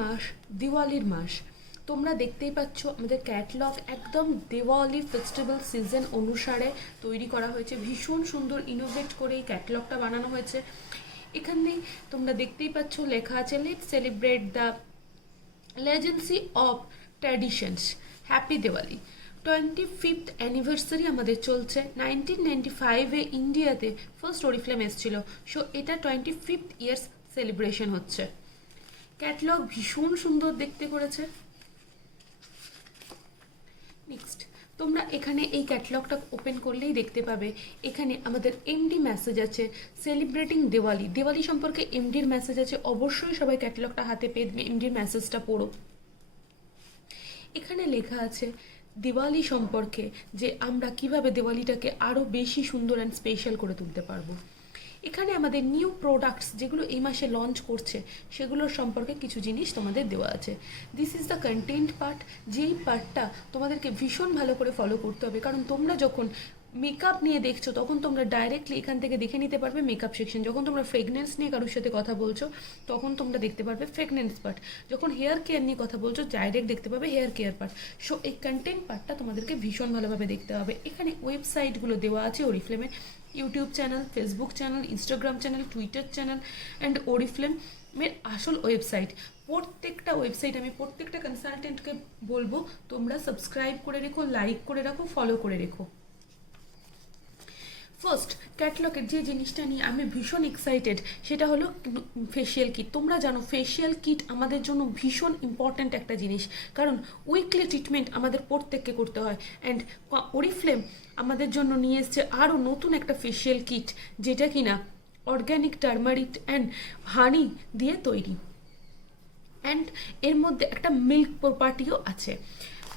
মাস দিওয়ালির মাস। তোমরা দেখতেই পাচ্ছ আমাদের ক্যাটলগ একদম দিওয়ালি ফেস্টিভ্যাল সিজন অনুসারে তৈরি করা হয়েছে। ভীষণ সুন্দর ইনোভেট করে এই ক্যাটলগটা বানানো হয়েছে। এখানে তোমরা দেখতেই পাচ্ছ লেখা আছে let's celebrate the legacy of traditions, happy Diwali. 25th anniversary আমাদের চলছে। 1995-এ ইন্ডিয়াতে ফার্স্ট ওরিফ্লেম এসেছিল, সো এটা 25th ইয়ার্স সেলিব্রেশন হচ্ছে। ক্যাটলগ ভীষণ সুন্দর দেখতে করেছে। নেক্সট, তোমরা এখানে এই ক্যাটলগটা ওপেন করলেই দেখতে পাবে এখানে আমাদের এমডি মেসেজ আছে সেলিব্রেটিং দিওয়ালি। দিওয়ালি সম্পর্কে এমডির মেসেজ আছে, অবশ্যই সবাই ক্যাটলগটা হাতে পেয়ে এমডির মেসেজটা পড়ো। এখানে লেখা আছে দিওয়ালি সম্পর্কে, যে আমরা কিভাবে দিওয়ালিটাকে আরও বেশি সুন্দর অ্যান্ড স্পেশাল করে তুলতে পারবো। এখানে আমাদের নিউ প্রোডাক্টস যেগুলো এই মাসে লঞ্চ করছে সেগুলোর সম্পর্কে কিছু জিনিস তোমাদের দেওয়া আছে। This is the content part, যেই পার্টটা তোমাদেরকে ভীষণ ভালো করে ফলো করতে হবে, কারণ তোমরা যখন মেকআপ নিয়ে দেখছো তখন তোমরা ডাইরেক্টলি এখান থেকে দেখে নিতে পারবে মেকআপ সেকশন। যখন তোমরা ফ্রেগনেন্স নিয়ে কারোর সাথে কথা বলছো তখন তোমরা দেখতে পারবে ফ্রেগনেন্স পার্ট। যখন হেয়ার কেয়ার নিয়ে কথা বলছো ডাইরেক্ট দেখতে পাবে হেয়ার কেয়ার পার্ট। সো এই কন্টেন্ট পার্টটা তোমাদেরকে ভীষণ ভালোভাবে দেখতে হবে। এখানে ওয়েবসাইটগুলো দেওয়া আছে ওরিফ্লেমে, YouTube channel, Facebook channel, Instagram channel, Twitter channel and ওরিফ্লেমের আসল ওয়েবসাইট। প্রত্যেকটা ওয়েবসাইট আমি প্রত্যেকটা কনসালটেন্টকে বলবো তোমরা সাবস্ক্রাইব করে রেখো, লাইক করে রাখো, ফলো করে রেখো। ফার্স্ট ক্যাটলগের যে জিনিসটা নিয়ে আমি ভীষণ এক্সাইটেড সেটা হলো ফেশিয়াল কিট। তোমরা জানো ফেশিয়াল কিট আমাদের জন্য ভীষণ ইম্পর্ট্যান্ট একটা জিনিস, কারণ উইকলি ট্রিটমেন্ট আমাদের প্রত্যেককে করতে হয়। অ্যান্ড ওরিফ্লেম আমাদের জন্য নিয়ে এসছে আরও নতুন একটা ফেশিয়াল কিট, যেটা কিনা অর্গ্যানিক টার্মারিক অ্যান্ড হানি দিয়ে তৈরি, অ্যান্ড এর মধ্যে একটা মিল্ক প্রপার্টিও আছে।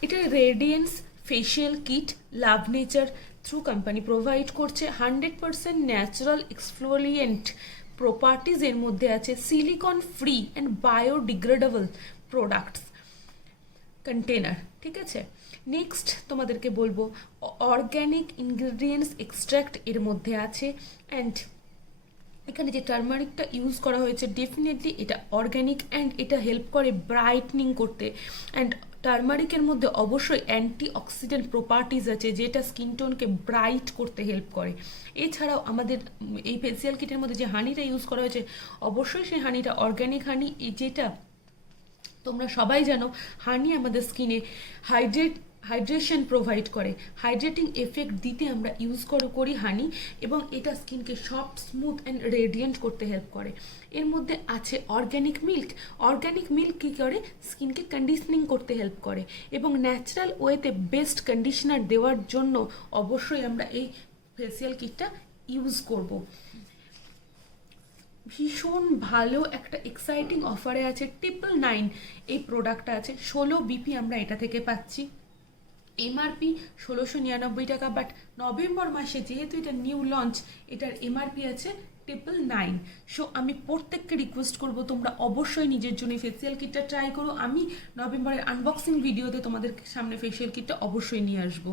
এটা radiance facial kit love nature through company provide করছে। 100% ন্যাচারাল এক্সফোলিয়েন্ট প্রপার্টিজ এর মধ্যে আছে, silicone free and biodegradable products container. ঠিক আছে, নেক্সট তোমাদেরকে বলবো অর্গ্যানিক ইনগ্রিডিয়েন্টস এক্সট্র্যাক্ট এর মধ্যে আছে। অ্যান্ড এখানে যে টার্মারিকটা ইউজ করা হয়েছে ডেফিনেটলি এটা অর্গ্যানিক অ্যান্ড এটা হেল্প করে ব্রাইটনিং করতে। অ্যান্ড টার্মারিকের মধ্যে অবশ্যই অ্যান্টি অক্সিডেন্ট প্রপার্টিজ আছে যেটা স্কিন টোনকে ব্রাইট করতে হেল্প করে। এছাড়াও আমাদের এই ফেসিয়াল কিটের মধ্যে যে হানিটা ইউজ করা হয়েছে অবশ্যই সেই হানিটা অর্গ্যানিক হানি, যেটা তোমরা সবাই জানো হানি আমাদের স্কিনে হাইড্রেশন প্রোভাইড করে। হাইড্রেটিং এফেক্ট দিতে আমরা ইউজ করি হানি, এবং এটা স্কিনকে সফট, স্মুথ অ্যান্ড রেডিয়েন্ট করতে হেল্প করে। এর মধ্যে আছে অর্গ্যানিক মিল্ক। অর্গ্যানিক মিল্ক কী করে, স্কিনকে কন্ডিশনিং করতে হেল্প করে, এবং ন্যাচারাল ওয়েতে বেস্ট কন্ডিশনার দেওয়ার জন্য অবশ্যই আমরা এই ফেসিয়াল কিটটা ইউজ করব। ভীষণ ভালো একটা এক্সাইটিং অফারে আছে, 999 এই প্রোডাক্টটা আছে। 16 বিপি আমরা এটা থেকে পাচ্ছি। এমআরপি 1699 টাকা, বাট নভেম্বর মাসে যেহেতু এটা নিউ লঞ্চ এটার এমআরপি আছে 999। সো আমি প্রত্যেককে রিকোয়েস্ট করব তোমরা অবশ্যই নিজের জন্য ফেসিয়াল কিটটা ট্রাই করো। আমি নভেম্বরের আনবক্সিং ভিডিওতে তোমাদের সামনে ফেসিয়াল কিটটা অবশ্যই নিয়ে আসবো।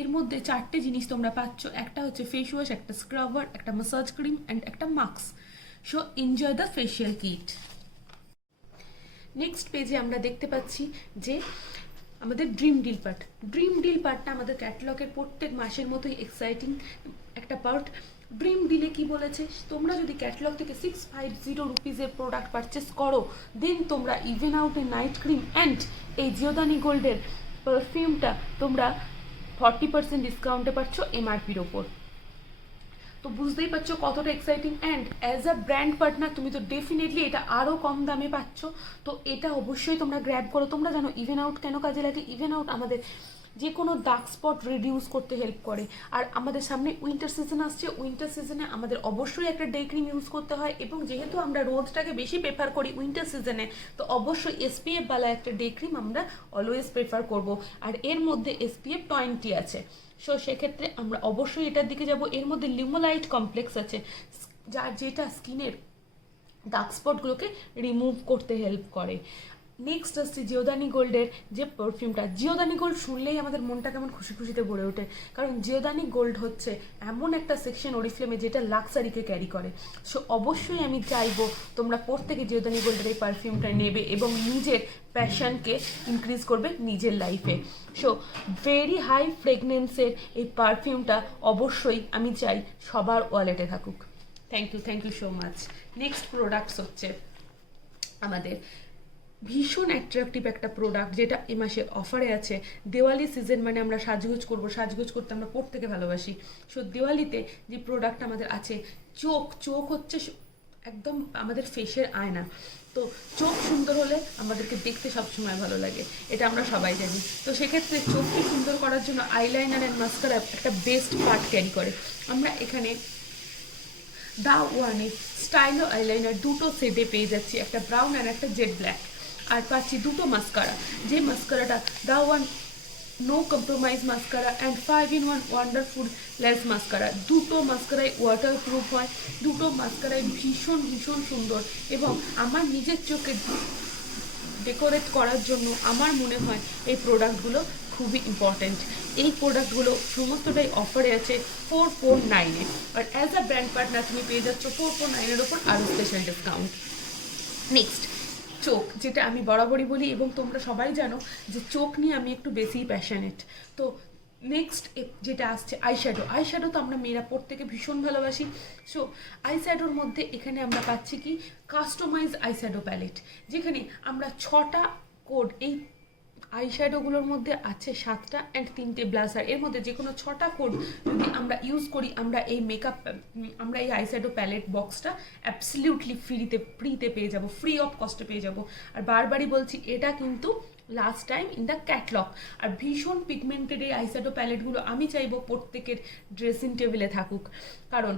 এর মধ্যে 4টে জিনিস তোমরা পাচ্ছ, একটা হচ্ছে ফেস ওয়াশ, একটা স্ক্রাবার, একটা ম্যাসাজ ক্রিম অ্যান্ড একটা mask. So enjoy the facial kit. Next পেজে আমরা দেখতে পাচ্ছি যে আমাদের ড্রিম ডিল পার্টটা আমাদের ক্যাটালগের প্রত্যেক মাসের মতোই এক্সাইটিং একটা পার্ট। ড্রিম ডিলে কি বলেছে, তোমরা যদি ক্যাটালগ থেকে 650 রুপিজের প্রোডাক্ট পারচেস করো দেন তোমরা ইভেন আউটের নাইট ক্রিম অ্যান্ড এই জিওদানি গোল্ডের পারফিউমটা তোমরা 40% ডিসকাউন্টে পাচ্ছ এমআরপির ওপর। তো বুঝতেই পারছো কতটা exciting. And as a brand partner তুমি তো ডেফিনেটলি এটা আরও কম দামে পাচ্ছ, তো এটা অবশ্যই তোমরা গ্র্যাব করো। তোমরা জানো ইভেন আউট কেন কাজে লাগে, ইভেন আউট আমাদের যে কোনো ডার্ক স্পট রিডিউস করতে হেল্প করে। আর আমাদের সামনে উইন্টার সিজন আসছে, উইন্টার সিজনে আমাদের অবশ্যই একটা ডে ক্রিম ইউজ করতে হয়, এবং যেহেতু আমরা রোদটাকে বেশি প্রেফার করি উইন্টার সিজনে, তো অবশ্যই এসপিএফ বালা একটা ডে ক্রিম আমরা অলওয়েজ প্রেফার করব। আর এর মধ্যে এসপিএফ 20 আছে। সো সেক্ষেত্রে আমরা অবশ্যই এটার দিকে যাব। এর মধ্যে লিউমোলাইট কমপ্লেক্স আছে যেটা স্কিনের ডার্ক স্পটগুলোকে রিমুভ করতে হেল্প করে। নেক্সট আসছে জিওদানি গোল্ডের যে পারফিউমটা। জিওদানি গোল্ড শুনলেই আমাদের মনটা কেমন খুশি খুশিতে ভরে ওঠে, কারণ জিওদানি গোল্ড হচ্ছে এমন একটা সেকশন ওরিফ্লেমে যেটা লাক্সারিকে ক্যারি করে। সো অবশ্যই আমি চাইবো তোমরা প্রত্যেকে জিওদানি গোল্ডের এই পারফিউমটা নেবে এবং নিজের প্যাশনকে ইনক্রিজ করবে নিজের লাইফে। সো ভেরি হাই ফ্রেগনেন্সের এই পারফিউমটা অবশ্যই আমি চাই সবার ওয়ালেটে থাকুক। Thank you so much. Next products হচ্ছে আমাদের ভীষণ অ্যাট্রাকটিভ একটা প্রোডাক্ট, যেটা এ মাসে অফারে আছে। দেওয়ালি সিজন মানে আমরা সাজগোজ করবো, সাজগোজ করতে আমরা প্রত্যেকে ভালোবাসি। সো দেওয়ালিতে যে প্রোডাক্ট আমাদের আছে, চোখ হচ্ছে একদম আমাদের ফেসের আয়না। তো চোখ সুন্দর হলে আমাদেরকে দেখতে সবসময় ভালো লাগে, এটা আমরা সবাই জানি। তো সেক্ষেত্রে চোখকে সুন্দর করার জন্য আইলাইনার অ্যান্ড মাস্কারা একটা বেস্ট পার্ট ক্যারি করে। আমরা এখানে দা ওয়ানে স্টাইলো আইলাইনার দুটো সেটে পেয়ে যাচ্ছি, একটা ব্রাউন আর একটা জেড ব্ল্যাক। আর পাচ্ছি দুটো মাস্কারা, যে মাস্কারাটা the one no compromise mascara and 5-in-1 wonderful lash mascara. দুটো মাস্কারাই ওয়াটার প্রুফ হয়, দুটো মাস্কারাই ভীষণ সুন্দর। এবং আমার নিজের চোখে ডেকোরেট করার জন্য আমার মনে হয় এই প্রোডাক্টগুলো খুবই ইম্পর্ট্যান্ট। এই প্রোডাক্টগুলো সমস্তটাই অফারে আছে 449-এ, আর অ্যাজ আ ব্র্যান্ড পার্টনার তুমি পেয়ে যাচ্ছ 449-এর ওপর আরও স্পেশাল ডিসকাউন্ট। নেক্সট চোখ, যেটা আমি বরাবরই বলি এবং তোমরা সবাই জানো যে চোখ নিয়ে আমি একটু বেশিই প্যাশনেট। তো নেক্সট যেটা আসছে আইশ্যাডো তো আমরা মেয়েরা প্রত্যেকে ভীষণ ভালোবাসি। সো আইশ্যাডোর মধ্যে এখানে আমরা পাচ্ছি কি কাস্টমাইজ আইশ্যাডো প্যালেট, যেখানে আমরা 6টা কোড, এই আইশ্যাডোগুলোর মধ্যে আছে 7টা অ্যান্ড 3টে ব্লাসার। এর মধ্যে যে কোনো 6টা কোড যদি আমরা ইউজ করি, আমরা এই আইশ্যাডো প্যালেট বক্সটা অ্যাবসলিউটলি ফ্রিতে পেয়ে যাব, ফ্রি অফ কস্টে পেয়ে যাব। আর বারবারই বলছি, এটা কিন্তু last time in the catalogue. আর ভীষণ পিগমেন্টেড এই আইশ্যাডো প্যালেটগুলো আমি চাইবো প্রত্যেকের ড্রেসিং টেবিলে থাকুক, কারণ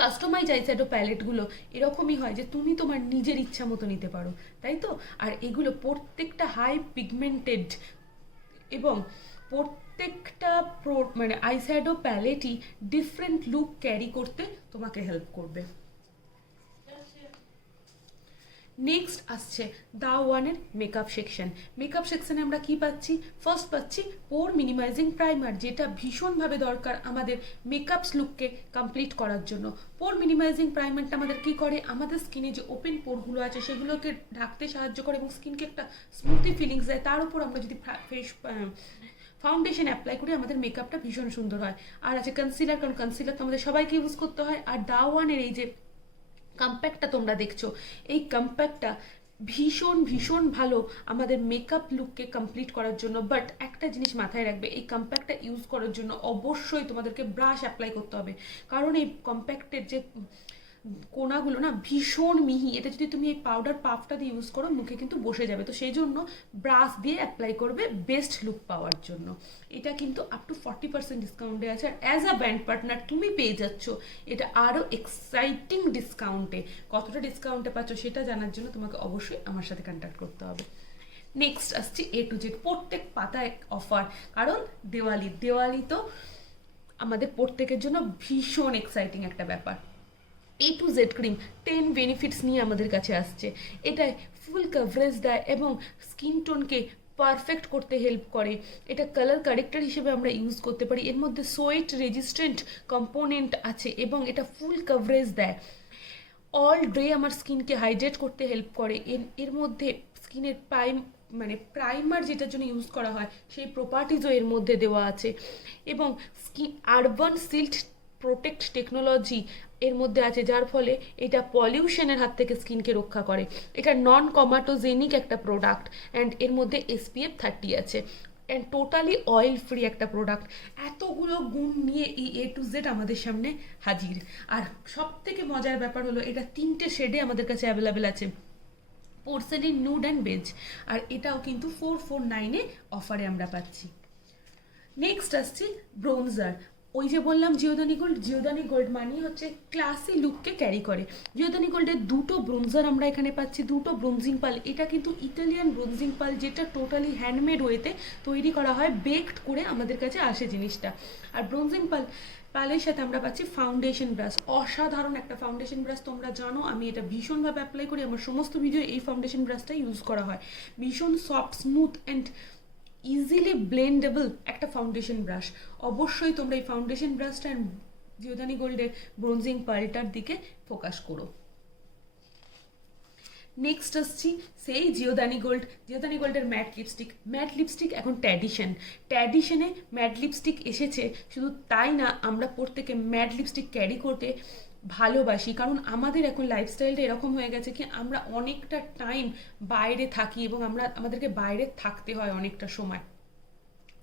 কাস্টমাইজ আইশ্যাডো প্যালেটগুলো এরকমই হয় যে তুমি তোমার নিজের ইচ্ছা মতো নিতে পারো, তাই তো? আর এগুলো প্রত্যেকটা হাই পিগমেন্টেড এবং প্রত্যেকটা মানে আইশ্যাডো প্যালেটই ডিফারেন্ট লুক ক্যারি করতে তোমাকে হেল্প করবে। নেক্সট আসছে দা ওয়ানের মেকআপ সেকশনে আমরা কি পাচ্ছি? ফার্স্ট পাচ্ছি পোর মিনিমাইজিং প্রাইমার, যেটা ভীষণভাবে দরকার আমাদের মেকআপ লুককে কমপ্লিট করার জন্য। পোর মিনিমাইজিং প্রাইমারটা আমাদের কি করে? আমাদের স্কিনে যে ওপেন পোরগুলো আছে সেগুলোকে ঢাকতে সাহায্য করে এবং স্কিনকে একটা স্মুথি ফিলিংস দেয়। তার উপর আমরা যদি ফাউন্ডেশন অ্যাপ্লাই করি, আমাদের মেকআপটা ভীষণ সুন্দর হয়। আর আছে কনসিলার, কারণ কনসিলার তো আমাদের সবাইকে ইউজ করতে হয়। আর দা ওয়ানের এই যে কম্প্যাক্টটা তোমরা দেখছো, এই কম্প্যাক্টটা ভীষণ ভালো আমাদের মেকআপ লুককে কমপ্লিট করার জন্য। বাট একটা জিনিস মাথায় রাখবে, এই কম্প্যাক্টটা ইউজ করার জন্য অবশ্যই তোমাদেরকে ব্রাশ অ্যাপ্লাই করতে হবে, কারণ এই কম্প্যাক্টের যে কোনাগুলো না ভীষণ মিহি, এটা যদি তুমি এই পাউডার পাফটা দিয়ে ইউজ করো মুখে কিন্তু বসে যাবে। তো সেই জন্য ব্রাশ দিয়ে অ্যাপ্লাই করবে বেস্ট লুক পাওয়ার জন্য। এটা কিন্তু আপ টু 40% ডিসকাউন্টে আছে, আর অ্যাজ আ ব্র্যান্ড পার্টনার তুমি পেয়ে যাচ্ছ এটা আরও এক্সাইটিং ডিসকাউন্টে। কতটা ডিসকাউন্টে পাচ্ছ সেটা জানার জন্য তোমাকে অবশ্যই আমার সাথে কন্ট্যাক্ট করতে হবে। নেক্সট আসছি A to Z, প্রত্যেক পাতায় অফার, কারণ দেওয়ালি তো আমাদের প্রত্যেকের জন্য ভীষণ এক্সাইটিং একটা ব্যাপার। A to Z cream 10 benefits নিয়ে আমাদের কাছে আসছে। এটায় ফুল কভারেজ দেয় এবং স্কিন টোনকে পারফেক্ট করতে হেল্প করে। এটা কালার কারেক্টার হিসেবে আমরা ইউজ করতে পারি। এর মধ্যে সোয়েট রেজিস্ট্যান্ট কম্পোনেন্ট আছে এবং এটা ফুল কভারেজ দেয়। অল ডে আমার স্কিনকে হাইড্রেট করতে হেল্প করে। এর মধ্যে স্কিনের প্রাইমার যেটার জন্য ইউজ করা হয় সেই প্রপার্টিজও এর মধ্যে দেওয়া আছে। এবং skin urban silt protect technology এর মধ্যে আছে, যার ফলে এটা পলিউশনের হাত থেকে স্কিনকে রক্ষা করে। এটা নন কমাটোজেনিক একটা প্রোডাক্ট অ্যান্ড এর মধ্যে SPF 30 আছে অ্যান্ড টোটালি অয়েল ফ্রি একটা প্রোডাক্ট। এতগুলো গুণ নিয়ে এই A to Z আমাদের সামনে হাজির। আর সব থেকে মজার ব্যাপার হলো এটা 3টে শেডে আমাদের কাছে অ্যাভেলেবেল আছে, পোর্সেলিন, নুড অ্যান্ড বেজ। আর এটাও কিন্তু 449-এ অফারে আমরা পাচ্ছি। নেক্সট আসছি ব্রোনজার। ওই যে বললাম জিওদানি গোল্ড মানি হচ্ছে ক্লাসি লুককে ক্যারি করে। জিওদানি গোল্ডের দুটো ব্রোঞ্জার আমরা এখানে পাচ্ছি, দুটো ব্রোঞ্জিং পাল। এটা কিন্তু ইটালিয়ান ব্রোঞ্জিং পাল, যেটা টোটালি হ্যান্ডমেড ওয়েতে তৈরি করা হয়, বেকড করে আমাদের কাছে আসে জিনিসটা। আর ব্রোঞ্জিং পালের সাথে আমরা পাচ্ছি ফাউন্ডেশন ব্রাশ, অসাধারণ একটা ফাউন্ডেশন ব্রাশ। তোমরা জানো আমি এটা ভীষণভাবে অ্যাপ্লাই করি, আমার সমস্ত ভিডিও এই ফাউন্ডেশন ব্রাশটা ইউজ করা হয়। ভীষণ সফট, স্মুথ অ্যান্ড ইজিলি ব্লেন্ডেবল একটা ফাউন্ডেশন ব্রাশ। অবশ্যই তোমরা এই ফাউন্ডেশন ব্রাশটা অ্যান্ড জিওদানি গোল্ডের ব্রোঞ্জিং পার্লটার দিকে ফোকাস করো। নেক্সট আসছি সেই জিওদানি গোল্ডের ম্যাট লিপস্টিক এখন ট্র্যাডিশনে ম্যাট লিপস্টিক এসেছে। শুধু তাই না, আমরা প্রত্যেকে ম্যাট লিপস্টিক ক্যারি করতে ভালোবাসি, কারণ আমাদের এখন লাইফস্টাইলটা এরকম হয়ে গেছে কি আমরা অনেকটা টাইম বাইরে থাকি এবং আমাদেরকে বাইরে থাকতে হয় অনেকটা সময়।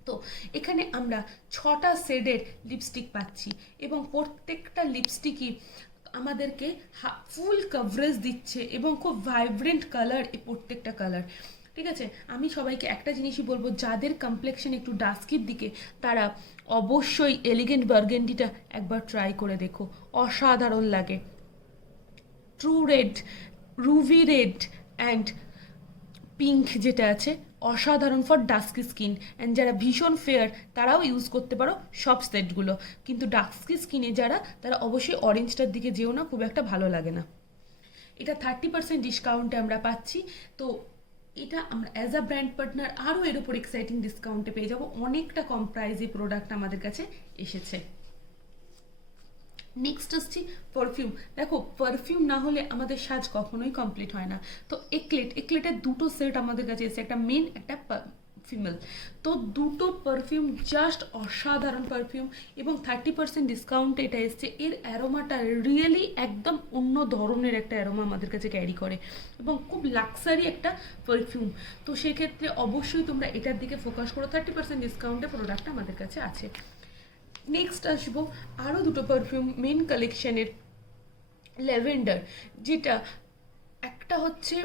তো এখানে আমরা 6টা শেডের লিপস্টিক পাচ্ছি এবং প্রত্যেকটা লিপস্টিকই আমাদেরকে ফুল কভারেজ দিচ্ছে এবং খুব ভাইব্রেন্ট কালার এই প্রত্যেকটা কালার। ঠিক আছে, আমি সবাইকে একটা জিনিসই বলবো, যাদের কমপ্লেক্সন একটু ডাস্কির দিকে তারা অবশ্যই এলিগেন্ট বার্গেন্ডিটা একবার ট্রাই করে দেখো, অসাধারণ লাগে। True red, Ruby red and pink যেটা আছে, অসাধারণ ফর ডাস্কি স্কিন। অ্যান্ড যারা ভীষণ ফেয়ার তারাও ইউজ করতে পারো সব সেটগুলো, কিন্তু ডাস্কি স্কিনে যারা, তারা অবশ্যই অরেঞ্জটার দিকে যেও না, খুব একটা ভালো লাগে না। এটা 30% ডিসকাউন্টে আমরা পাচ্ছি। তো এটা আমরা অ্যাজ আ ব্র্যান্ড পার্টনার আরও এর উপর এক্সাইটিং ডিসকাউন্টে পেয়ে যাবো, অনেকটা কম প্রাইসে প্রোডাক্ট আমাদের কাছে এসেছে। নেক্সট আসছি পারফিউম। দেখো, পারফিউম না হলে আমাদের সাজ কখনোই কমপ্লিট হয় না। তো একলেটের দুটো সেট আমাদের কাছে এসেছে, একটা মেন একটা ফিমেল। তো দুটো পারফিউম জাস্ট অসাধারণ পারফিউম এবং 30% ডিসকাউন্টে এটা এসছে। এর অ্যারোমাটা রিয়েলি একদম অন্য ধরনের একটা অ্যারোমা আমাদের কাছে ক্যারি করে এবং খুব লাক্সারি একটা পারফিউম। তো সেক্ষেত্রে অবশ্যই তোমরা এটার দিকে ফোকাস করো, 30% ডিসকাউন্টে প্রোডাক্টটা আমাদের কাছে আছে। নেক্সট আসবো আরও দুটো পারফিউম মেন কালেকশানের, ল্যাভেন্ডার, যেটা একটা হচ্ছে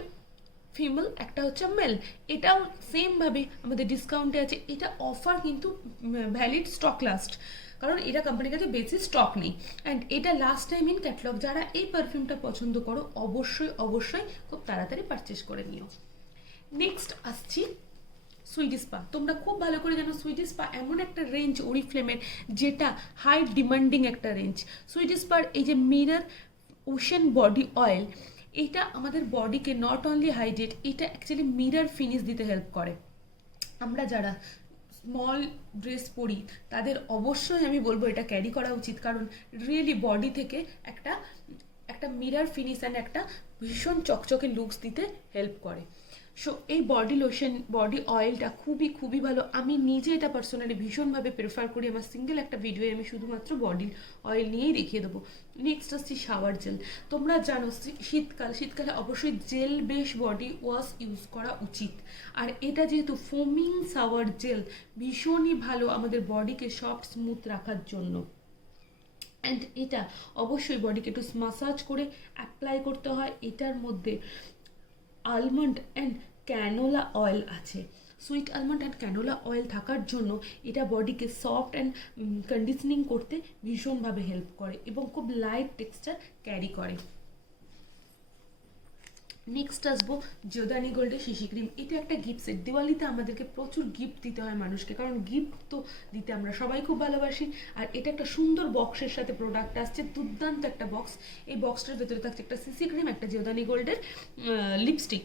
ফিমেল একটা হচ্ছে মেল। এটাও সেমভাবে আমাদের ডিসকাউন্টে আছে। এটা অফার কিন্তু ভ্যালিড স্টক লাস্ট, কারণ এটা কোম্পানির কাছে বেশি স্টক নেই। অ্যান্ড এটা লাস্ট টাইম ইন ক্যাটালগ। যারা এই পারফিউমটা পছন্দ করো অবশ্যই খুব তাড়াতাড়ি পারচেস করে নিও। নেক্সট আসছি সুইট স্পা। তোমরা খুব ভালো করে জানো সুইট স্পা এমন একটা রেঞ্জ ওরিফ্লেমের, যেটা হাই ডিমান্ডিং একটা রেঞ্জ। সুইট স্পার এই যে মিরর ওশেন বডি অয়েল, এটা আমাদের বডিকে নট অনলি হাইড্রেট, এটা অ্যাকচুয়ালি মিরর ফিনিশ দিতে হেল্প করে। আমরা যারা স্মল ড্রেস পরি তাদের অবশ্যই আমি বলবো এটা ক্যারি করা উচিত, কারণ রিয়েলি বডি থেকে একটা মিরর ফিনিশ অ্যান্ড একটা ভীষণ চকচকে লুকস দিতে হেল্প করে। সো এই বডি অয়েলটা খুবই ভালো। আমি নিজে এটা পার্সোনালি ভীষণভাবে প্রেফার করি। আমার সিঙ্গেল একটা ভিডিওয়ে আমি শুধুমাত্র বডি অয়েল নিয়েই দেখিয়ে দেবো। নেক্সট আসছি শাওয়ার জেল। তোমরা জানো শীতকালে অবশ্যই jail base body wash use করা উচিত। আর এটা যেহেতু ফোমিং শাওয়ার জেল, ভীষণই ভালো আমাদের বডিকে সফট স্মুথ রাখার জন্য। অ্যান্ড এটা অবশ্যই বডিকে একটু মাসাজ করে অ্যাপ্লাই করতে হয়। এটার মধ্যে আলমন্ড অ্যান্ড ক্যানোলা অয়েল আছে। Sweet almond and canola oil থাকার জন্য এটা বডিকে সফট অ্যান্ড কন্ডিশনিং করতে ভীষণভাবে হেল্প করে এবং খুব লাইট টেক্সচার ক্যারি করে। নেক্সট আসবো জিওদানি গোল্ডের শিশি ক্রিম। এটা একটা গিফট সেট। দিওয়ালিতে আমাদেরকে প্রচুর গিফট দিতে হয় মানুষকে, কারণ গিফট তো দিতে আমরা সবাই খুব ভালোবাসি। আর এটা একটা সুন্দর বক্সের সাথে প্রোডাক্ট আসছে, দুর্দান্ত একটা বক্স। এই বক্সটার ভেতরে থাকছে একটা শিশি ক্রিম, একটা জিওদানি গোল্ডের লিপস্টিক।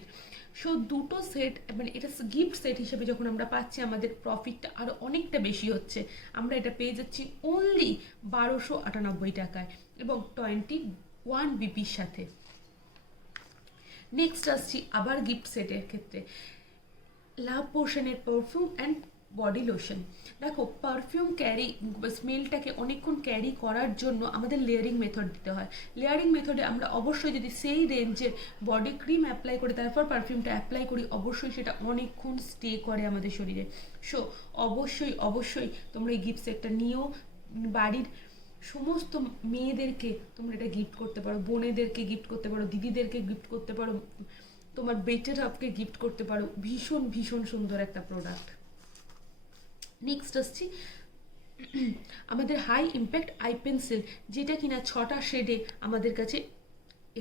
সো দুটো সেট, মানে এটা গিফট সেট হিসেবে যখন আমরা পাচ্ছি, আমাদের প্রফিটটা আরও অনেকটা বেশি হচ্ছে। আমরা এটা পেয়ে যাচ্ছি অনলি 1298 টাকায় এবং 21 বিপির সাথে। নেক্সট আসছি আবার গিফট সেটের ক্ষেত্রে, লাভ পোর্শনের পারফিউম অ্যান্ড বডি লোশন। দেখো, পারফিউম স্মেলটাকে অনেকক্ষণ ক্যারি করার জন্য আমাদের লেয়ারিং মেথড দিতে হয়। লেয়ারিং মেথডে আমরা অবশ্যই যদি সেই রেঞ্জের বডি ক্রিম অ্যাপ্লাই করে তারপর পারফিউমটা অ্যাপ্লাই করি, অবশ্যই সেটা অনেকক্ষণ স্টে করে আমাদের শরীরে। সো অবশ্যই তোমরা এই গিফট সেটটা নিয়েও বাড়ির সমস্ত মেয়েদেরকে তোমরা এটা গিফট করতে পারো, বোনেদেরকে গিফট করতে পারো, দিদিদেরকে গিফট করতে পারো, তোমার বেটার হাফকে গিফট করতে পারো। ভীষণ সুন্দর একটা প্রোডাক্ট। নেক্সট আসছি আমাদের হাই ইম্প্যাক্ট আই পেন্সিল, যেটা কিনা 6টা শেডে আমাদের কাছে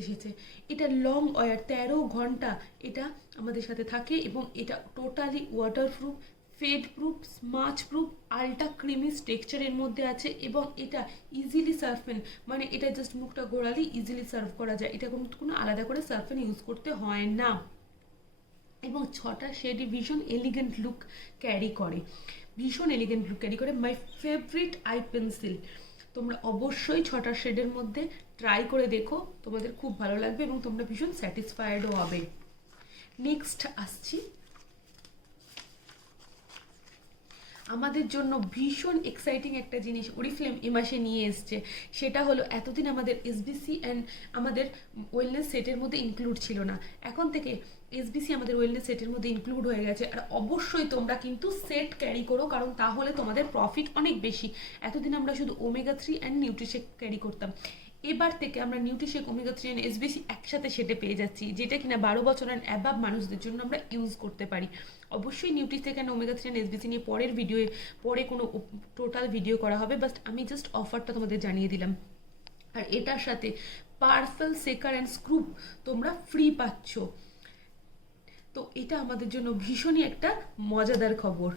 এসেছে। এটা লং ওয়ার 13 ঘন্টা এটা আমাদের সাথে থাকে এবং এটা totally waterproof, fade proof, smudge proof, ultra creamy টেক্সচারের মধ্যে আছে এবং এটা ইজিলি সার্ফেন, মানে এটা জাস্ট মুখটা ঘোরালেই ইজিলি সার্ভ করা যায়, এটা কোনো আলাদা করে সার্ফেন ইউজ করতে হয় না। এবং 6টা শেডে ভীষণ এলিগেন্ট লুক ক্যারি করে, ভীষণ এলিগেন্ট লুক ক্যারি করে। মাই ফেভারিট আই পেন্সিল, তোমরা অবশ্যই 6টা শেডের মধ্যে ট্রাই করে দেখো, তোমাদের খুব ভালো লাগবে এবং তোমরা ভীষণ স্যাটিসফাইডও হবে। নেক্সট আসছি আমাদের জন্য ভীষণ এক্সাইটিং একটা জিনিস অরিফ্লেম এ মাসে নিয়ে এসছে, সেটা হলো এতদিন আমাদের এসবিসি অ্যান্ড আমাদের ওয়েলনেস সেটের মধ্যে ইনক্লুড ছিল না, এখন থেকে এসবিসি আমাদের ওয়েলনেস সেটের মধ্যে ইনক্লুড হয়ে গেছে। আর অবশ্যই তোমরা কিন্তু সেট ক্যারি করো, কারণ তাহলে তোমাদের প্রফিট অনেক বেশি। এতদিন আমরা শুধু ওমেগা-3 অ্যান্ড নিউট্রিশেক ক্যারি করতাম, এবার থেকে আমরা নিউট্রিশেক, ওমেগা-3 অ্যান্ড এসবিসি একসাথে সেটে পেয়ে যাচ্ছি, যেটা কিনা 12 বছর অ্যান্ড অ্যাবাভ মানুষদের জন্য আমরা ইউজ করতে পারি। অবশ্যই Nutrishake and omega-3 and SBC নিয়ে পরে কোনো টোটাল ভিডিও করা হবে, বাট আমি জাস্ট অফারটা তোমাদের জানিয়ে দিলাম। আর এটার সাথে পার্সেল সেকার অ্যান্ড স্ক্রুপ তোমরা ফ্রি পাচ্ছ, তো এটা আমাদের জন্য ভীষণই একটা মজাদার খবর।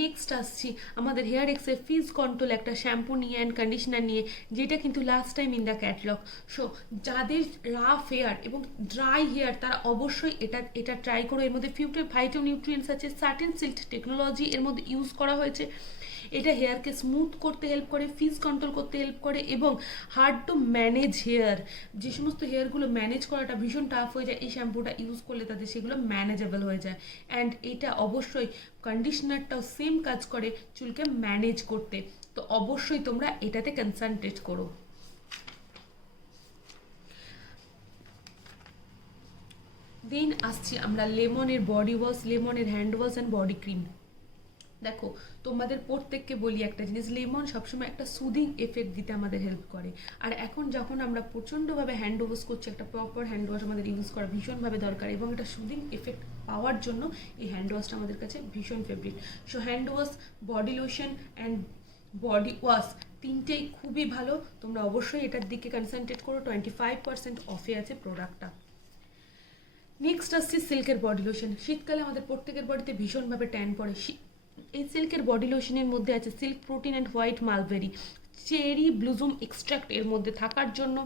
নেক্সট আসছি আমাদের হেয়ার এক্সের ফিজ কন্ট্রোল একটা শ্যাম্পু নিয়ে অ্যান্ড কন্ডিশনার নিয়ে, যেটা কিন্তু last time in the catalogue. So যাদের রাফ হেয়ার এবং ড্রাই হেয়ার তারা অবশ্যই এটা ট্রাই করো। এর মধ্যে ফাইটো নিউট্রিয়েন্টস আছে, সার্টেন সিল্ক টেকনোলজি এর মধ্যে ইউজ করা হয়েছে। এটা হেয়ারকে স্মুথ করতে হেল্প করে, ফিজ কন্ট্রোল করতে হেল্প করে এবং হার্ড টু ম্যানেজ হেয়ার, যে সমস্ত হেয়ারগুলো ম্যানেজ করাটা ভীষণ টাফ হয়ে যায়, এই শ্যাম্পুটা ইউজ করলে তাদের সেগুলো ম্যানেজেবল হয়ে যায়। অ্যান্ড এটা অবশ্যই কন্ডিশনারটাও সেম কাজ করে চুলকে ম্যানেজ করতে, তো অবশ্যই তোমরা এটাতে কনসেন্ট্রেট করো। দেন আসছি আমরা লেমনের বডি ওয়াশ, লেমনের hand wash and body cream. দেখো তোমাদের প্রত্যেককে বলি একটা জিনিস, লেমন সবসময় একটা সুদিং এফেক্ট দিতে আমাদের হেল্প করে। আর এখন যখন আমরা প্রচণ্ডভাবে হ্যান্ড ওয়াশ করছি, একটা প্রপার হ্যান্ড ওয়াশ আমাদের ইউজ করা ভীষণভাবে দরকার এবং একটা সুদিং এফেক্ট পাওয়ার জন্য এই হ্যান্ড ওয়াশটা আমাদের কাছে ভীষণ favourite. So hand wash, body lotion and body wash তিনটেই খুবই ভালো, তোমরা অবশ্যই এটার দিকে কনসেন্ট্রেট করো। 25% অফে আছে প্রোডাক্টটা। নেক্সট আসছে সিল্কের বডি লোশন। শীতকালে আমাদের প্রত্যেকের বডিতে ভীষণভাবে ট্যান পড়ে, এই সিল্কের বডি লোশনের মধ্যে আছে silk protein and white mulberry, cherry blossom extract এর মধ্যে থাকার জন্য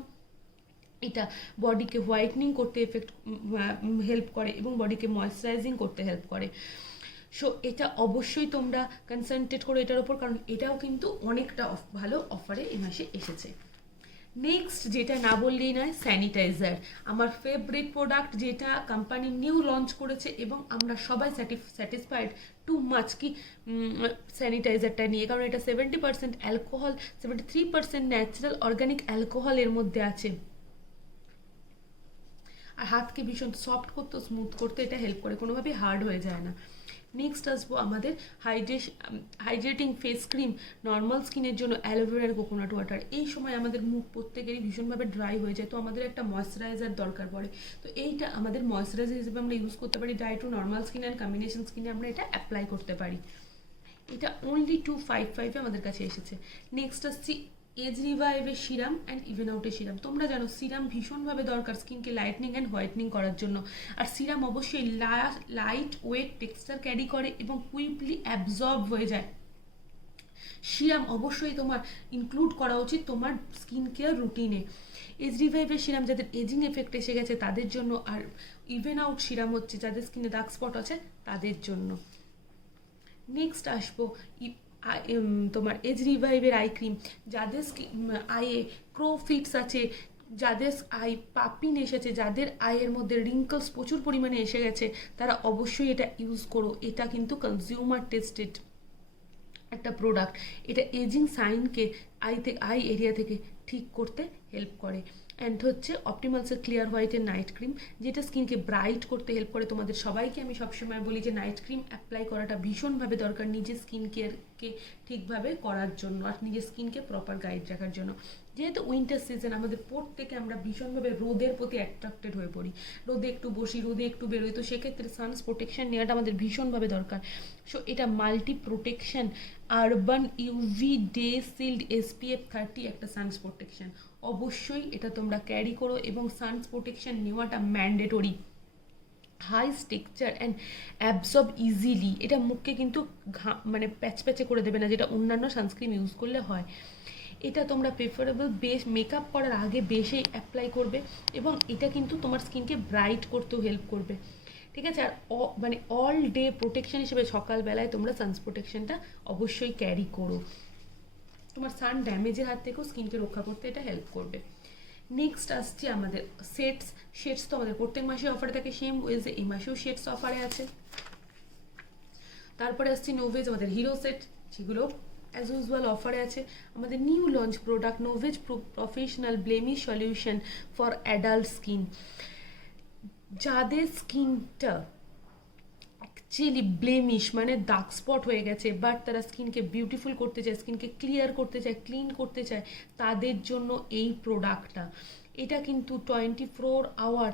এটা বডিকে হোয়াইটনিং করতে হেল্প করে এবং বডিকে ময়েশ্চারাইজিং করতে হেল্প করে। সো এটা অবশ্যই তোমরা কনসেন্ট্রেট করো এটার ওপর, কারণ এটাও কিন্তু অনেকটা ভালো অফারে এই মাসে এসেছে। নেক্সট যেটা না বললেই নয়, স্যানিটাইজার, আমার ফেভারিট প্রোডাক্ট, যেটা কোম্পানি নিউ লঞ্চ করেছে এবং আমরা সবাই স্যাটিসফাইড টু মাচ কি স্যানিটাইজারটা নিয়ে, কারণ এটা 70% অ্যালকোহল, 73% ন্যাচারাল অর্গানিক অ্যালকোহল এর মধ্যে আছে। আর হাতকে ভীষণ সফট করতে, স্মুথ করতে এটা হেল্প করে, কোনোভাবেই হার্ড হয়ে যায় না। নেক্সট আসবো আমাদের হাইড্রেটিং ফেস ক্রিম, নর্মাল স্কিনের জন্য অ্যালোভেরার কোকোনাট ওয়াটার। এই সময় আমাদের মুখ প্রত্যেকেরই ভীষণভাবে ড্রাই হয়ে যায়, তো আমাদের একটা ময়শ্চারাইজার দরকার পড়ে, তো এইটা আমাদের ময়শ্চারাইজার হিসেবে আমরা ইউজ করতে পারি। Dry two normal skin and combination স্কিনে আমরা এটা অ্যাপ্লাই করতে পারি। এটা অনলি 255 আমাদের কাছে এসেছে। নেক্সট আসছি এজ রিভাইভের সিরাম অ্যান্ড ইভেন আউটের সিরাম। তোমরা জানো সিরাম ভীষণভাবে দরকার স্কিনকে লাইটনিং অ্যান্ড হোয়াইটনিং করার জন্য, আর সিরাম অবশ্যই লাইট ওয়েট টেক্সচার ক্যারি করে এবং কুইকলি অ্যাবজর্ব হয়ে যায়। সিরাম অবশ্যই তোমার ইনক্লুড করা উচিত তোমার স্কিন কেয়ার রুটিনে। এজ রিভাইভের সিরাম যাদের এজিং এফেক্ট এসে গেছে তাদের জন্য, আর ইভেন আউট সিরাম হচ্ছে যাদের স্কিনে ডার্ক স্পট আছে তাদের জন্য। নেক্সট আসবো তোমার এজ রিভাইভের আই ক্রিম, যাদের আইয়ে ক্রোফিটস আছে, যাদের আই পাপিন এসেছে, যাদের আইয়ের মধ্যে রিঙ্কলস প্রচুর পরিমাণে এসে গেছে, তারা অবশ্যই এটা ইউজ করো। এটা কিন্তু কনজিউমার টেস্টেড একটা প্রোডাক্ট, এটা এজিং সাইনকে আই এরিয়া থেকে ঠিক করতে হেল্প করে। অ্যান্ড হচ্ছে অপটিমালসের ক্লিয়ার হোয়াইটের নাইট ক্রিম, যেটা স্কিনকে ব্রাইট করতে হেল্প করে। তোমাদের সবাইকে আমি সবসময় বলি যে নাইট ক্রিম অ্যাপ্লাই করাটা ভীষণভাবে দরকার নিজের স্কিন কেয়ারকে ঠিকভাবে করার জন্য আর নিজের স্কিনকে প্রপার গাইড রাখার জন্য। যেহেতু উইন্টার সিজন, আমাদের প্রত্যেকে আমরা ভীষণভাবে রোদের প্রতি অ্যাট্রাক্টেড হয়ে পড়ি, রোদে একটু বসি, রোদে একটু বেরোই, তো সেক্ষেত্রে সানস প্রোটেকশন নেওয়াটা আমাদের ভীষণভাবে দরকার। সো এটা multi protection urban UV day shield SPF 30 একটা সানস প্রোটেকশন, অবশ্যই এটা তোমরা ক্যারি করো এবং সানস প্রোটেকশন নেওয়াটা mandatory. High structure and absorb easily, এটা মুখকে কিন্তু মানে প্যাচে করে দেবে না, যেটা অন্যান্য সানস্ক্রিন ইউজ করলে হয়। এটা তোমরা প্রেফারেবল বেশ মেকআপ করার আগে বেশি অ্যাপ্লাই করবে এবং এটা কিন্তু তোমার স্কিনকে ব্রাইট করতেও হেল্প করবে, ঠিক আছে। আর মানে অল ডে প্রোটেকশন হিসেবে সকালবেলায় তোমরা সানস প্রোটেকশনটা অবশ্যই ক্যারি করো, তোমার সান ড্যামেজের হাত থেকেও স্কিনকে রক্ষা করতে এটা হেল্প করবে। নেক্সট আসছে আমাদের শেডস তো আমাদের প্রত্যেক মাসে অফারে থাকে, সেম ওয়েজে এই মাসেও শেডস অফারে আছে। তারপরে আসছে নোভেজ আমাদের হিরো সেট, যেগুলো অ্যাজ ইউজুয়াল অফারে আছে। আমাদের new launch product Novage professional blemish solution for adult skin. যাদের স্কিনটা অ্যাকচুয়ালি ব্লেমিশ মানে ডার্ক স্পট হয়ে গেছে, বাট তারা স্কিনকে বিউটিফুল করতে চায়, স্কিনকে ক্লিয়ার করতে চায়, ক্লিন করতে চায়, তাদের জন্য এই প্রোডাক্টটা। এটা কিন্তু 24 আওয়ার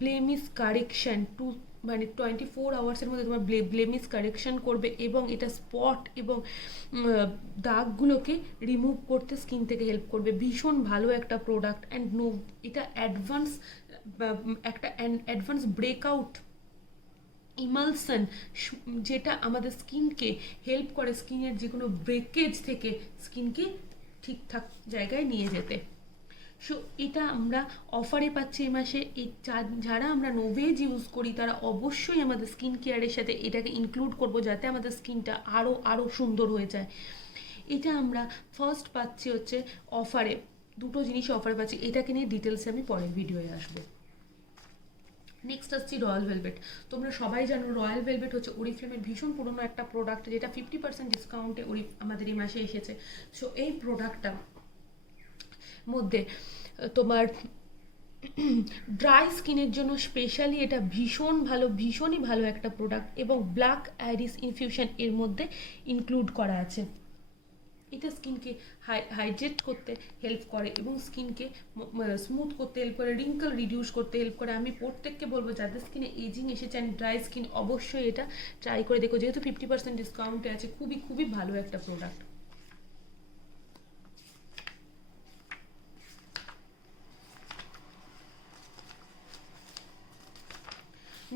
ব্লেমিশ কারেকশন মানে 24 আওয়ার্সের মধ্যে তোমার ব্লেমিশ কারেকশন করবে এবং এটা স্পট এবং দাগগুলোকে রিমুভ করতে স্কিন থেকে হেল্প করবে। ভীষণ ভালো একটা প্রোডাক্ট অ্যান্ড এটা অ্যাডভান্স ব্রেকআউট ইমালশন, যেটা আমাদের স্কিনকে হেল্প করে স্কিনের যে কোনো ব্রেকেজ থেকে স্কিনকে ঠিকঠাক জায়গায় নিয়ে যেতে। সো এটা আমরা অফারে পাচ্ছি এই মাসে। এই যারা আমরা নোভেজ ইউজ করি তারা অবশ্যই আমাদের স্কিন কেয়ারের সাথে এটাকে ইনক্লুড করবো, যাতে আমাদের স্কিনটা আরও সুন্দর হয়ে যায়। এটা আমরা ফার্স্ট পাচ্ছি হচ্ছে অফারে, দুটো জিনিস অফারে পাচ্ছি, এটাকে নিয়ে ডিটেলসে আমি পরের ভিডিওয়ে আসবো। নেক্সট আসছি রয়্যাল ভেলভেট। তোমরা সবাই জানো রয়্যাল ভেলভেট হচ্ছে ওরিফ্লেমের ভীষণ পুরনো একটা প্রোডাক্ট, যেটা 50% ডিসকাউন্টে আমাদের এই মাসে এসেছে। সো এই প্রোডাক্টটা মধ্যে তোমার ড্রাই স্কিনের জন্য স্পেশালি এটা ভীষণই ভালো একটা প্রোডাক্ট এবং ব্ল্যাক আইরিস ইনফিউশন এর মধ্যে ইনক্লুড করা আছে। এটা স্কিনকে হাইড্রেট করতে হেল্প করে এবং স্কিনকে স্মুথ করতে হেল্প করে, রিঙ্কল রিডিউস করতে হেল্প করে। আমি প্রত্যেককে বলবো যাদের স্কিনে এজিং এসেছে অ্যান্ড ড্রাই স্কিন অবশ্যই এটা ট্রাই করে দেখো, যেহেতু 50% ডিসকাউন্টে আছে, খুবই ভালো একটা প্রোডাক্ট।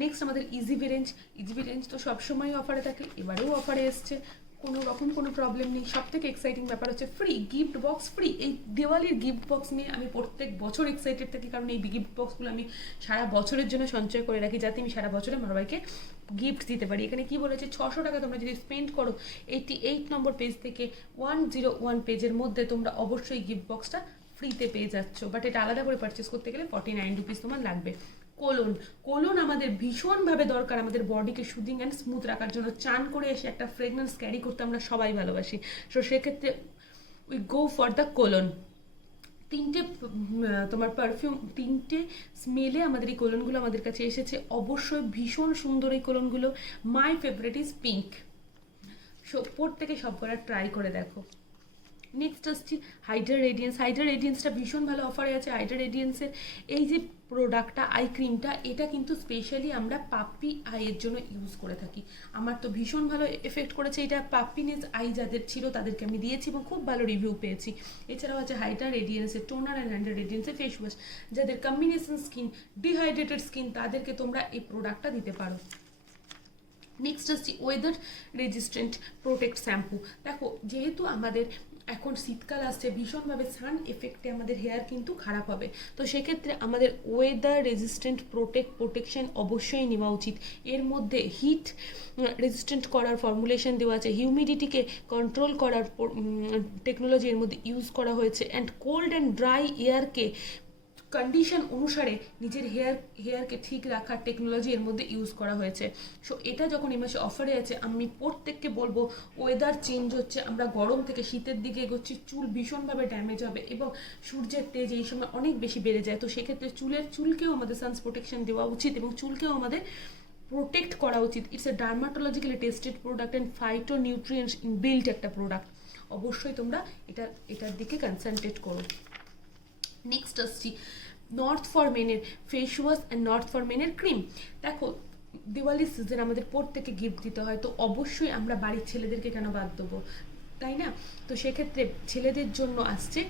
নেক্সট আমাদের ইজিভি রেঞ্জ তো সবসময় অফারে থাকে, এবারেও অফারে এসছে, কোনো প্রবলেম নেই। সব থেকে এক্সাইটিং ব্যাপার হচ্ছে ফ্রি গিফট বক্স। এই দেওয়ালির গিফট বক্স নিয়ে আমি প্রত্যেক বছর এক্সাইটেড থাকি, কারণ এই গিফট বক্সগুলো আমি সারা বছরের জন্য সঞ্চয় করে রাখি, যাতে আমি সারা বছরে আমার সবাইকে গিফট দিতে পারি। এখানে কি বলেছে, 600 টাকা তোমরা যদি স্পেন্ড করো 88 নম্বর পেজ থেকে 101 পেজের মধ্যে তোমরা অবশ্যই গিফট বক্সটা ফ্রিতে পেয়ে যাচ্ছ, বাট এটা আলাদা করে পারচেস করতে গেলে 49 রুপিস তোমার লাগবে। কোলন আমাদের ভীষণভাবে দরকার আমাদের বডিকে সুদিং অ্যান্ড স্মুথ রাখার জন্য। চান করে এসে একটা ফ্রেগনেন্স ক্যারি করতে আমরা সবাই ভালোবাসি, সো সেক্ষেত্রে we go for the colon. তোমার পারফিউম 3টে স্মেলে আমাদের এই কোলনগুলো আমাদের কাছে এসেছে, অবশ্যই ভীষণ সুন্দর এই কোলনগুলো। My favourite is pink, so প্রত্যেকে সব করা ট্রাই করে দেখো। নেক্সট আসছি হাইড্রা রেডিয়েন্সটা ভীষণ ভালো অফারে আছে। হাইড্রা রেডিয়েন্সের এই যে প্রোডাক্টটা, আই ক্রিমটা, এটা কিন্তু স্পেশালি আমরা পাপ্পি আইয়ের জন্য ইউজ করে থাকি। আমার তো ভীষণ ভালো এফেক্ট করেছে এটা, পাপ্পিনেস আই যাদের ছিল তাদেরকে আমি দিয়েছি এবং খুব ভালো রিভিউ পেয়েছি। এছাড়াও আছে হাইড্রা রেডিয়েন্সের টোনার অ্যান্ড হাইড্রা রেডিয়েন্সের ফেস ওয়াশ, যাদের কম্বিনেশন স্কিন, ডিহাইড্রেটেড স্কিন, তাদেরকে তোমরা এই প্রোডাক্টটা দিতে পারো। নেক্সট আসছি ওয়েদার রেজিস্ট্যান্ট প্রোটেক্ট শ্যাম্পু। দেখো যেহেতু আমাদের এখন শীতকাল আসছে, ভীষণভাবে সান এফেক্টে আমাদের হেয়ার কিন্তু খারাপ হবে, তো সেক্ষেত্রে আমাদের ওয়েদার রেজিস্ট্যান্ট প্রোটেকশন অবশ্যই নেওয়া উচিত। এর মধ্যে হিট রেজিস্ট্যান্ট করার ফর্মুলেশন দেওয়া আছে, হিউমিডিটিকে কন্ট্রোল করার টেকনোলজি এর মধ্যে ইউজ করা হয়েছে, অ্যান্ড কোল্ড অ্যান্ড ড্রাই এয়ারকে কন্ডিশন অনুসারে নিজের হেয়ারকে ঠিক রাখার টেকনোলজি এর মধ্যে ইউজ করা হয়েছে। সো এটা যখন এই মাসে অফারে আছে, আমি প্রত্যেককে বলবো ওয়েদার চেঞ্জ হচ্ছে, আমরা গরম থেকে শীতের দিকে এগোচ্ছি, চুল ভীষণভাবে ড্যামেজ হবে এবং সূর্যের তেজ এই সময় অনেক বেশি বেড়ে যায়, তো সেক্ষেত্রে চুলকেও আমাদের সানস প্রোটেকশন দেওয়া উচিত এবং চুলকেও আমাদের প্রোটেক্ট করা উচিত। It's a dermatologically tested product and phyto nutrients inbuilt একটা প্রোডাক্ট। অবশ্যই তোমরা এটার দিকে কনসেন্ট্রেট করো। নেক্সট আসছি নর্থ ফর মেনের face wash and north for মেনের ক্রিম। দেখো দিওয়ালি সিজন আমাদের প্রত্যেকে গিফট দিতে হয়, তো অবশ্যই আমরা বাড়ির ছেলেদেরকে কেন বাদ দেবো, তাই না? তো সেক্ষেত্রে ছেলেদের জন্য আসছে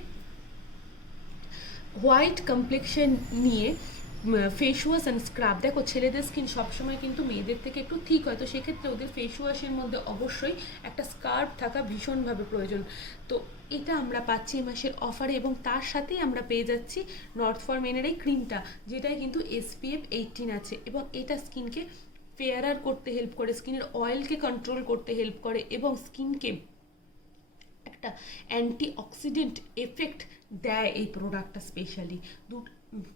হোয়াইট কমপ্লেক্সন নিয়ে ফেস ওয়াশ অ্যান্ড স্ক্রাব। দেখো ছেলেদের স্কিন সবসময় কিন্তু মেয়েদের থেকে একটু ঠিক হয়, তো সেক্ষেত্রে ওদের ফেস ওয়াশের মধ্যে অবশ্যই একটা স্কার্ফ থাকা ভীষণভাবে প্রয়োজন। তো এটা আমরা পাচ্ছি এই মাসের অফারে, এবং তার সাথেই আমরা পেয়ে যাচ্ছি নর্থ ফর মেনের এই ক্রিমটা, যেটাই কিন্তু SPF 18 আছে, এবং এটা স্কিনকে ফেয়ারার করতে হেল্প করে, স্কিনের অয়েলকে কন্ট্রোল করতে হেল্প করে, এবং স্কিনকে একটা অ্যান্টিঅক্সিডেন্ট এফেক্ট দেয় এই প্রোডাক্টটা স্পেশালি।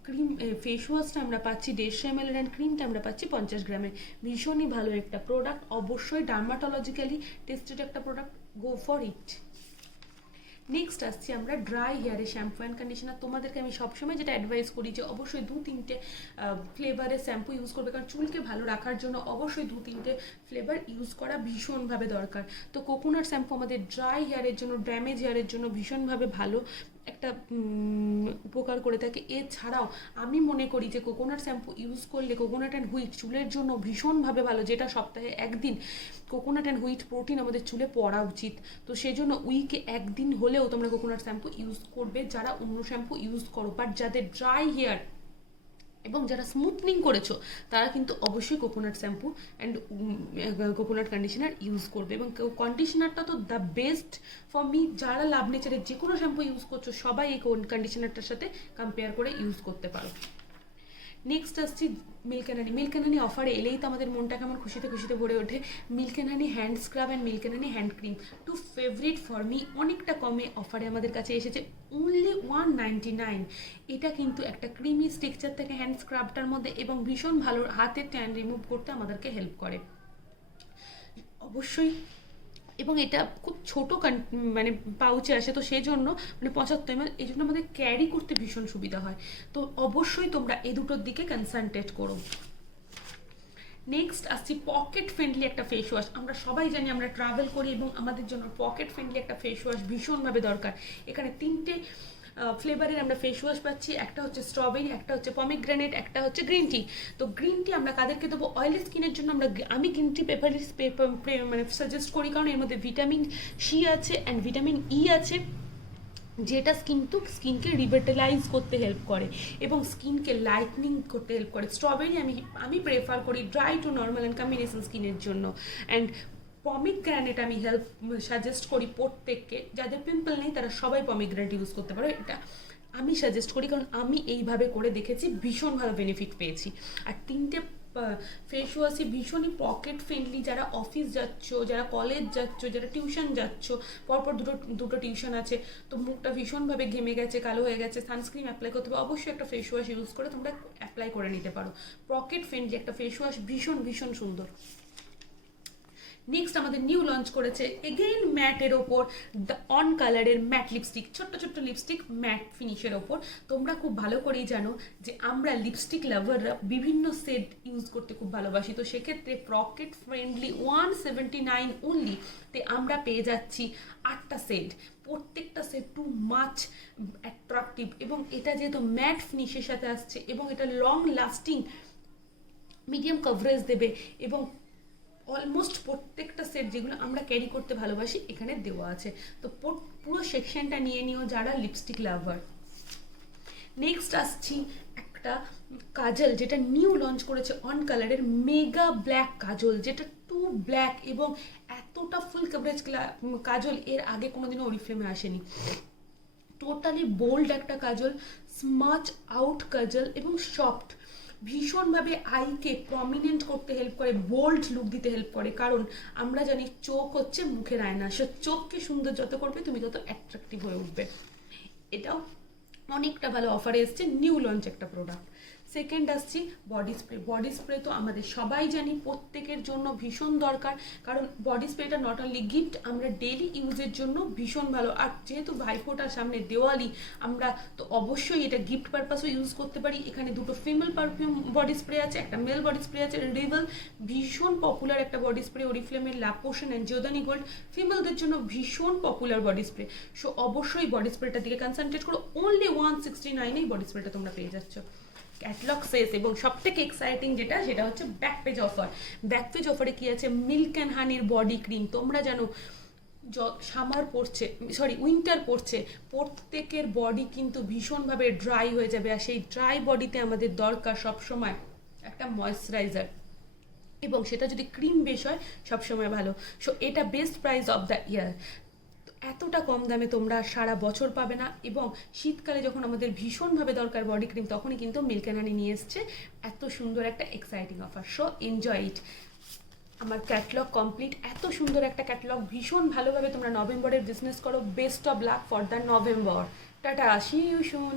ক্রিম ফেস ওয়াশটা আমরা পাচ্ছি 150 ml অ্যান্ড ক্রিমটা আমরা পাচ্ছি 50 গ্রামের। ভীষণই ভালো একটা প্রোডাক্ট, অবশ্যই ডার্মাটোলজিক্যালি টেস্টেড একটা product, go for it. Next আসছি আমরা ড্রাই হেয়ারে শ্যাম্পু অ্যান্ড কন্ডিশনার। তোমাদেরকে আমি সবসময় যেটা অ্যাডভাইস করি যে অবশ্যই 2-3টে ফ্লেভারের শ্যাম্পু ইউজ করবে, কারণ চুলকে ভালো রাখার জন্য অবশ্যই 2-3টে ফ্লেভার ইউজ করা ভীষণভাবে দরকার। তো কোকোনাট শ্যাম্পু আমাদের ড্রাই হেয়ারের জন্য, ড্যামেজ হেয়ারের জন্য ভীষণভাবে ভালো একটা উপকার করে থাকে। এছাড়াও আমি মনে করি যে কোকোনাট শ্যাম্পু ইউজ করলে কোকোনাট অ্যান্ড হুইট চুলের জন্য ভীষণভাবে ভালো, যেটা সপ্তাহে একদিন কোকোনাট অ্যান্ড হুইট প্রোটিন আমাদের চুলে পড়া উচিত। তো সেই জন্য উইকে একদিন হলেও তোমরা কোকোনাট শ্যাম্পু ইউজ করবে, যারা অন্য শ্যাম্পু ইউজ করো। বাট যাদের ড্রাই হেয়ার এবং যারা স্মুথনিং করেছো তারা কিন্তু অবশ্যই coconut shampoo and coconut conditioner use করবে। এবং কন্ডিশনারটা তো দ্য বেস্ট ফর মি, যারা লাভ নেচারের যে কোনো শ্যাম্পু ইউজ করছো সবাই এই কন্ডিশনারটার সাথে কম্পেয়ার করে ইউজ করতে পারো। নেক্সট আসছি milk and honey. Milk and honey অফারে এলেই তো আমাদের মনটা কেমন খুশিতে খুশিতে ভরে ওঠে। Milk and honey hand scrub and milk and honey hand cream, two favourite for me, অনেকটা কমে অফারে আমাদের কাছে এসেছে, অনলি 199। এটা কিন্তু একটা ক্রিমি স্ট্রাকচার থেকে হ্যান্ড স্ক্রাবটার মধ্যে, এবং ভীষণ ভালো হাতের ট্যান রিমুভ করতে আমাদেরকে হেল্প করে অবশ্যই। এবং এটা খুব ছোট মানে পাউচে আসে, তো সেই জন্য মানে 75 ml, এই জন্য আমাদের ক্যারি করতে ভীষণ সুবিধা হয়। তো অবশ্যই তোমরা এই দুটোর দিকে কনসেন্ট্রেট করো। নেক্সট আসছি পকেট ফ্রেন্ডলি একটা ফেস ওয়াশ। আমরা সবাই জানি আমরা ট্রাভেল করি, এবং আমাদের জন্য পকেট ফ্রেন্ডলি একটা ফেস ওয়াশ ভীষণভাবে দরকার। এখানে 3টে ফ্লেভারের আমরা ফেস ওয়াশ পাচ্ছি, একটা হচ্ছে স্ট্রবেরি, একটা হচ্ছে পমিগ্রেনেট, একটা হচ্ছে গ্রিন টি। তো গ্রিন টি আমরা কাদেরকে দেবো? অয়েলি স্কিনের জন্য আমি গ্রিন টি মানে সাজেস্ট করি, কারণ এর মধ্যে ভিটামিন সি আছে অ্যান্ড ভিটামিন ই আছে, যেটা স্কিনকে রিভিটালাইজ করতে হেল্প করে এবং স্কিনকে লাইটনিং করতে হেল্প করে। স্ট্রবেরি আমি প্রেফার করি dry two normal and combination স্কিনের জন্য। অ্যান্ড পমিগ্রানেট আমি সাজেস্ট করি প্রত্যেককে, যাদের পিম্পল নেই তারা সবাই পমিগ্রানেট ইউজ করতে পারো, এটা আমি সাজেস্ট করি, কারণ আমি এইভাবে করে দেখেছি, ভীষণ ভালো বেনিফিট পেয়েছি। আর 3টে ফেস ওয়াশই ভীষণই পকেট ফ্রেন্ডলি। যারা অফিস যাচ্ছ, যারা কলেজ যাচ্ছ, যারা টিউশন যাচ্ছ, পরপর দুটো টিউশন আছে, তো মুখটা ভীষণভাবে ঘেমে গেছে, কালো হয়ে গেছে, সানস্ক্রিন অ্যাপ্লাই করতে হবে, অবশ্যই একটা ফেস ওয়াশ ইউজ করে তোমরা অ্যাপ্লাই করে নিতে পারো। পকেট ফ্রেন্ডলি একটা ফেস ওয়াশ, ভীষণ ভীষণ সুন্দর। নেক্সট আমাদের নিউ লঞ্চ করেছে এগেইন ম্যাটের ওপর দ্য অন কালারের ম্যাট লিপস্টিক, ছোট্ট ছোট্ট লিপস্টিক ম্যাট ফিনিশের ওপর। তোমরা খুব ভালো করেই জানো যে আমরা লিপস্টিক লাভাররা বিভিন্ন শেড ইউজ করতে খুব ভালোবাসি, তো সেক্ষেত্রে পকেট ফ্রেন্ডলি 179 অনলি তে আমরা পেয়ে যাচ্ছি 8টা শেড। প্রত্যেকটা শেড টু মাচ অ্যাট্রাকটিভ, এবং এটা যেহেতু ম্যাট ফিনিশের সাথে আসছে, এবং এটা লং লাস্টিং মিডিয়াম কভারেজ দেবে, এবং অলমোস্ট প্রত্যেকটা সেট যেগুলো আমরা ক্যারি করতে ভালোবাসি এখানে দেওয়া আছে। তো পুরো সেকশনটা নিয়ে নিও যারা লিপস্টিক লাভার। নেক্সট আসছি একটা কাজল, যেটা নিউ লঞ্চ করেছে অন কালারের মেগা ব্ল্যাক কাজল, যেটা টু ব্ল্যাক এবং এতটা ফুল কভারেজ কাজল এর আগে কোনোদিনও ওরিফ্লেমে আসেনি। টোটালি বোল্ড একটা কাজল, স্মাচ আউট কাজল এবং সফট, ভীষণভাবে আইকে প্রমিনেন্ট করতে হেল্প করে, বোল্ড লুক দিতে হেল্প করে, কারণ আমরা জানি চোখ হচ্ছে মুখের আয়না, সে চোখকে সুন্দর যত করবে তুমি তত অ্যাট্রাকটিভ হয়ে উঠবে। এটাও অনেকটা ভালো অফারে এসছে, নিউ লঞ্চ একটা প্রোডাক্ট। সেকেন্ড আসছি বডি স্প্রে তো আমাদের সবাই জানি প্রত্যেকের জন্য ভীষণ দরকার, কারণ বডি স্প্রেটা নট অনলি গিফট, আমরা ডেইলি ইউজের জন্য ভীষণ ভালো। আর যেহেতু ভাইফোঁটার সামনে দেওয়ালি, আমরা তো অবশ্যই এটা গিফট পারপাসও ইউজ করতে পারি। এখানে দুটো ফিমেল পারফিউম বডি স্প্রে আছে, একটা মেল বডি স্প্রে আছে। রিভেল ভীষণ পপুলার একটা বডি স্প্রে, ওরিফ্লেমের লা পোশন অ্যান্ড জিওদানি গোল্ড ফিমেলদের জন্য ভীষণ পপুলার বডি স্প্রে। সো অবশ্যই বডি স্প্রেটার দিকে কনসেন্ট্রেট করো। অনলি 169 বডি স্প্রেটা তোমরা পেয়ে যাচ্ছ। ক্যাটলগ শেষ, এবং সব থেকে এক্সাইটিং যেটা সেটা হচ্ছে back page offer. Back page অফারে কি আছে, মিল্ক অ্যান্ড হানির বডি ক্রিম। তোমরা জানো সামার পড়ছে, উইন্টার পড়ছে, প্রত্যেকের বডি কিন্তু ভীষণভাবে ড্রাই হয়ে যাবে, আর সেই ড্রাই বডিতে আমাদের দরকার সবসময় একটা ময়েশ্চারাইজার, এবং সেটা যদি ক্রিম বেশ হয় সবসময় ভালো। সো এটা best price of the year. এতটা কম দামে তোমরা সারা বছর পাবে না, এবং শীতকালে যখন আমাদের ভীষণভাবে দরকার বডি ক্রিম, তখনই কিন্তু মিল্ক অ্যান্ড হানি নিয়ে এসছে এত সুন্দর একটা exciting offer. So enjoy it. আমার ক্যাটলগ কমপ্লিট, এত সুন্দর একটা ক্যাটলগ, ভীষণ ভালোভাবে তোমরা নভেম্বরের বিজনেস করো। Best of luck for the November. Tata, see you soon.